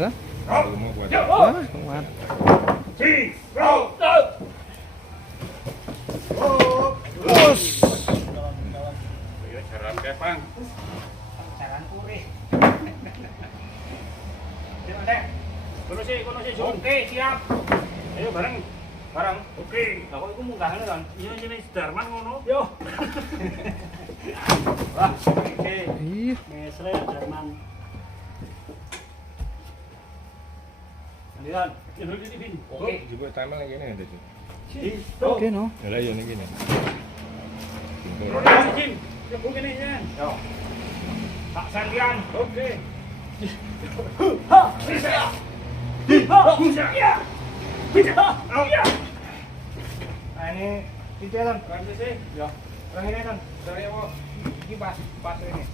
Halo? Mau buat. Wah, kuat. Terus. Ya jalan kepang. Jalan purih. Kono sih, oke, siap. Ayo bareng. Oke. Lah kok iku munggah ngono kan? Iya jenenge Darman ngono. Yo. Wah, oke. Iya. Mesre Darman. Aliran, ini bin. Oke. Jebuk timer lagi nih ada sih. Oke no. Ya lah ya nih gini. Jim, jebuk ini ya. Yo. Tak sandian. Oke. Ha, bisa. Bisa. Ya. Bisa. Ya. Nah ini tiga kan, ganti sih. Ya. Orang ini kan, dari apa? Ini pas ini.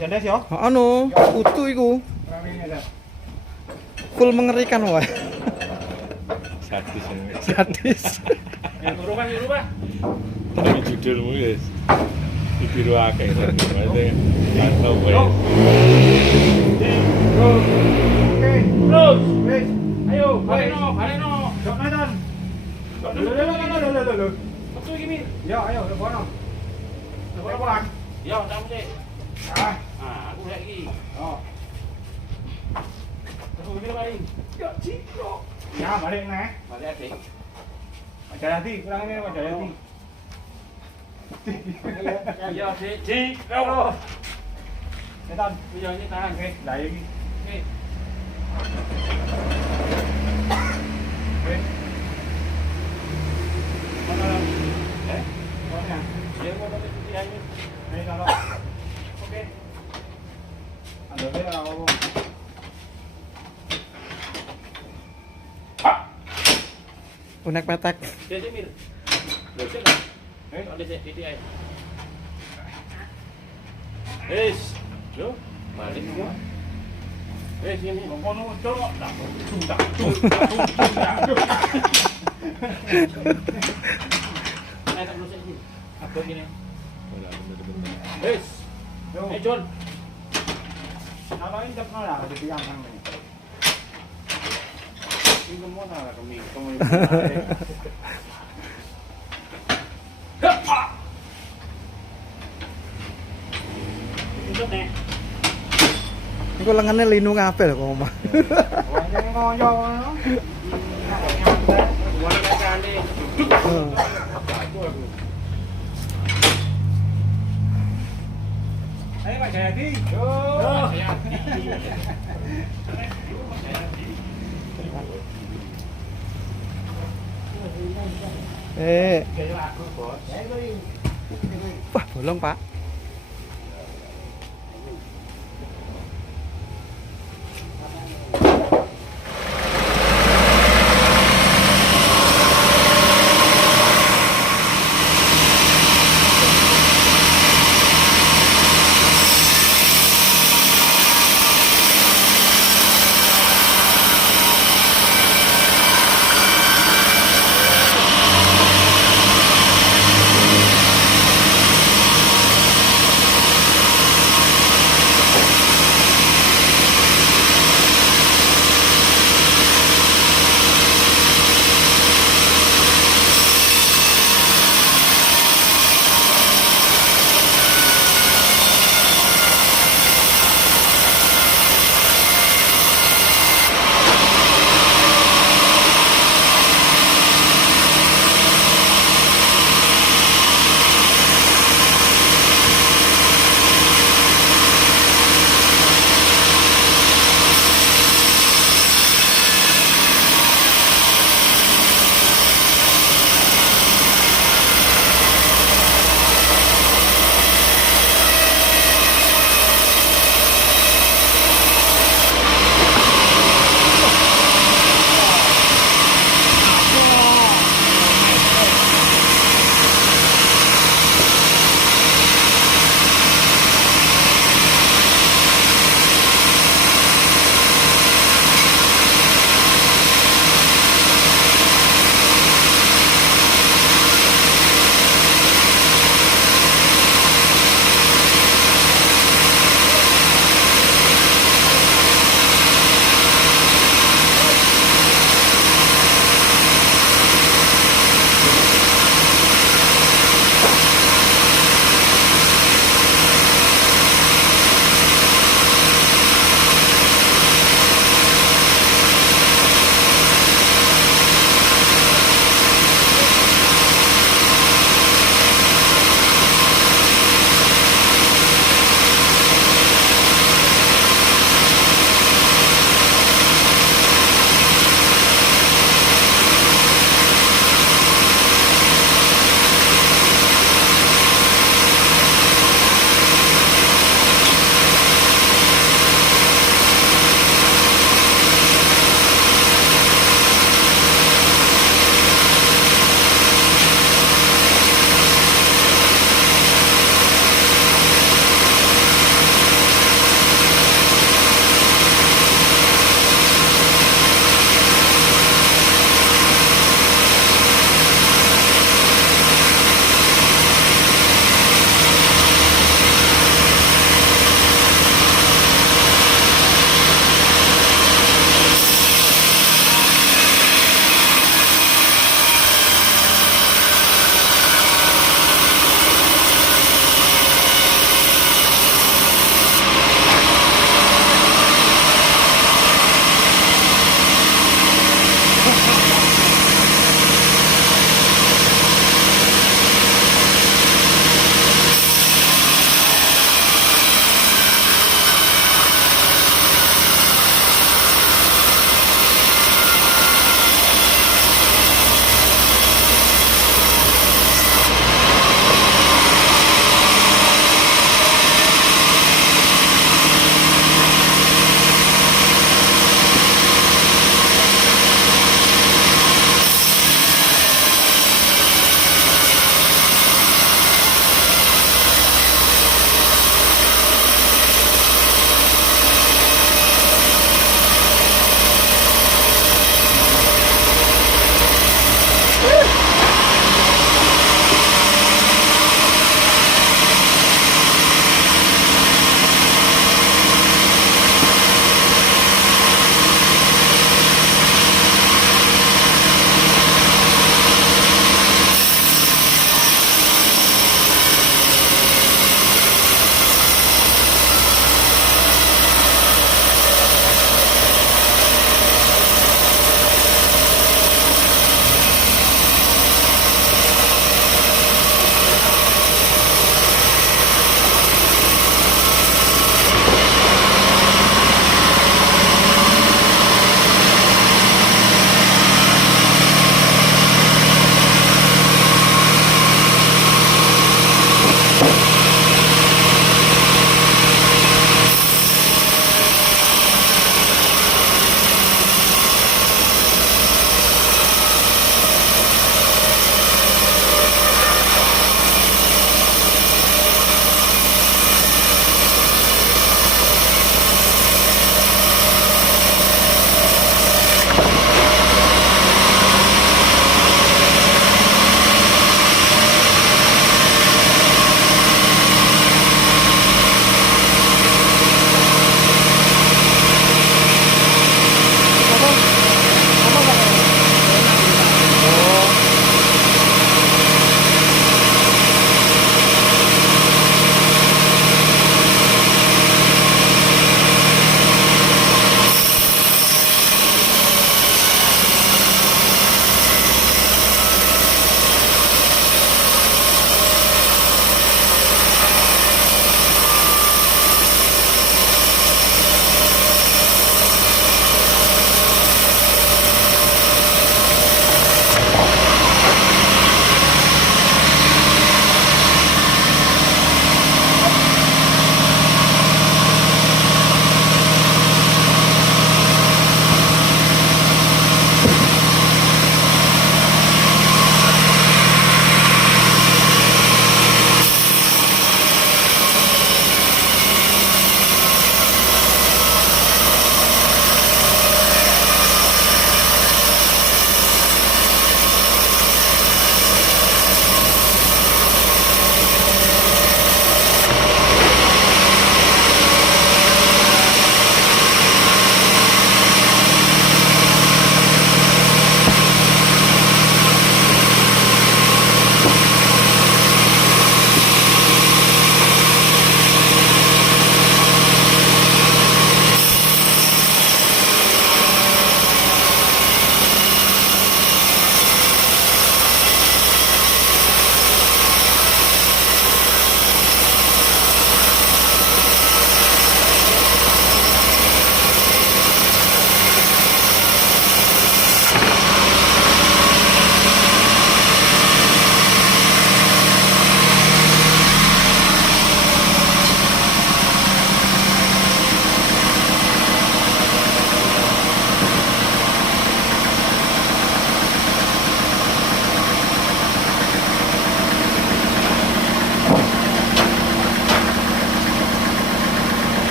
Ya des yo. Anu, utuh iku. Orang ini ada. Full mengerikan wah. Sadis ini. Sadis. Yang turu kan yuru, Pak. Ini judulmu guys. Di biru akeh kan. Berarti kan tahu Yo. guys. Oke. Terus. Wes. Ayo, baleno. Jok nonton. Lho. Metu iki, Mi. Ya, ayo, lebono. Lebono pulang. Ya, kamu sih. Ah, aku lihat iki. Oh. Terus iki paling. Ya, Ciko. Ya, balik nih. Balik adik. Ada hati, kurang ini ada hati. Ya, Ciko. Netan, iya ini tahan, oke. Lah iki. Oke. Oke. Mana? Mana? Ya, mana tadi ini? Ini kalau. Oke. Anda dia apa? Unek petek. Jadi mir. Bocor kan? Ada titik aja. Yo, balik semua. Sini. Kono ucul kok. Tak. Naik terus ini. Apa gini? Yo. John. Kalau ini tak pernah ada di yang sana. Ini semua nak kami. Itu nih. Iku lengannya linu kabeh lho kok omah. Wong ngoyo ngono. Wong kene duduk. Ayo Pak Jayadi. Yo. Wah, bolong, Pak.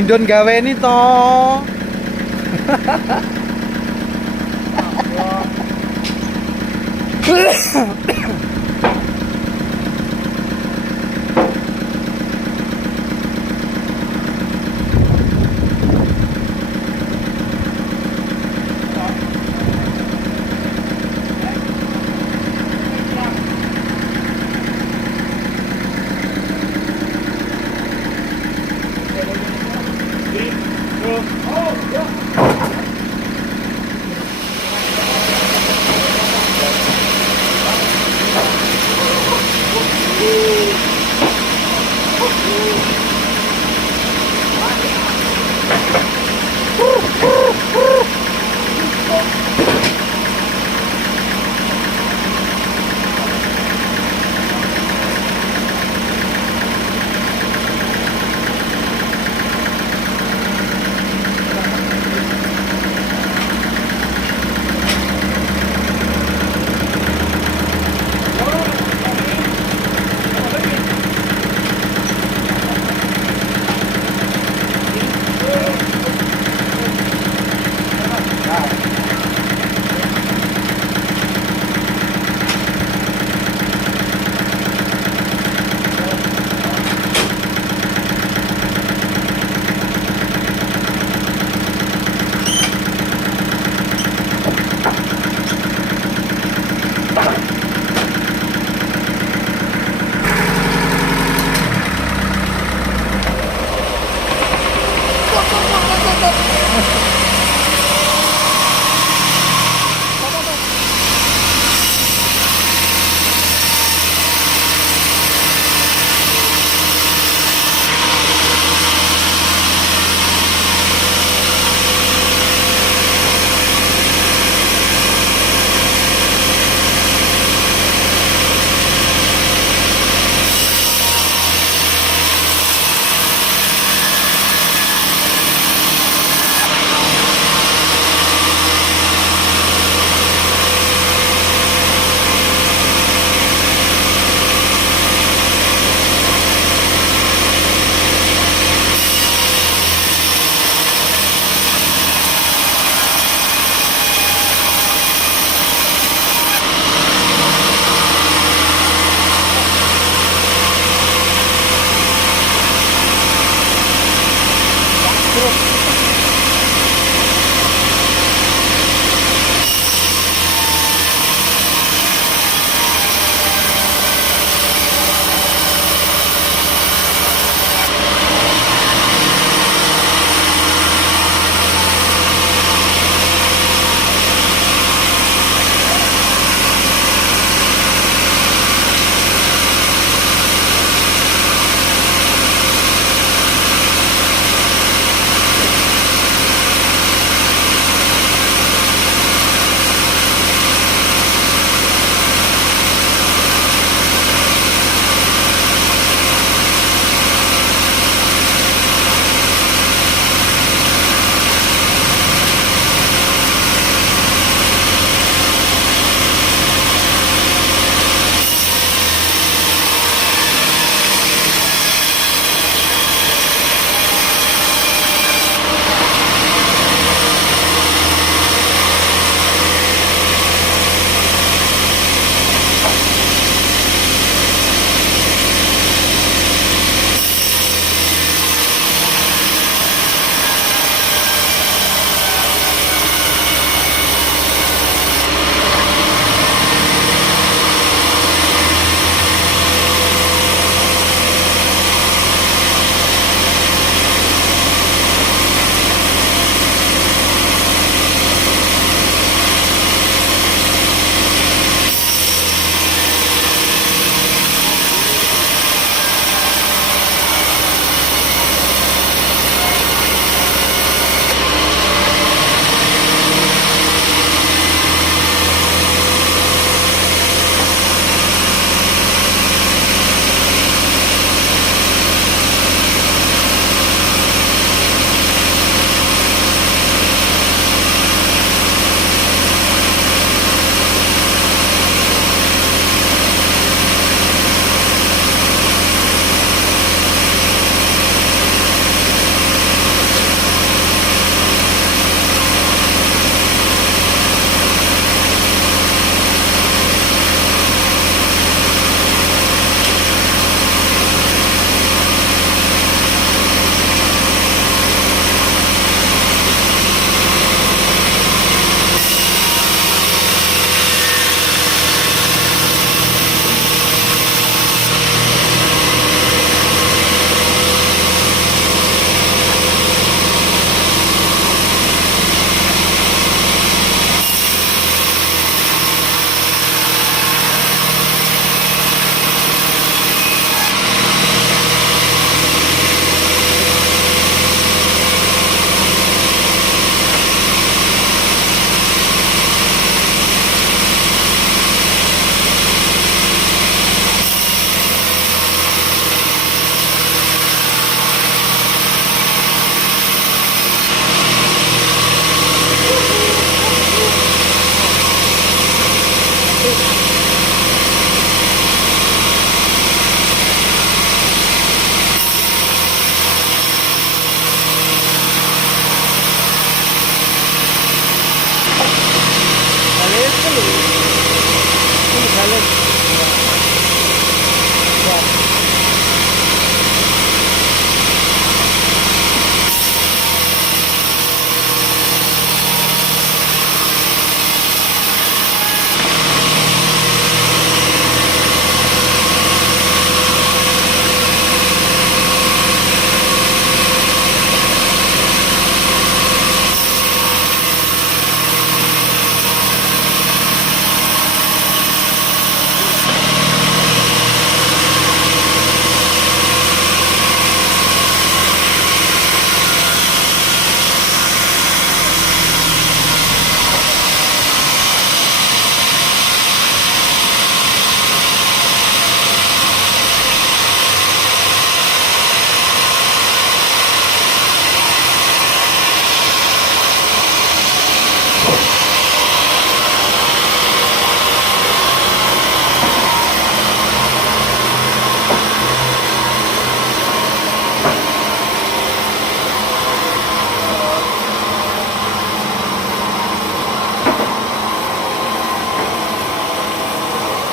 Indon gawe ini toh. Oh,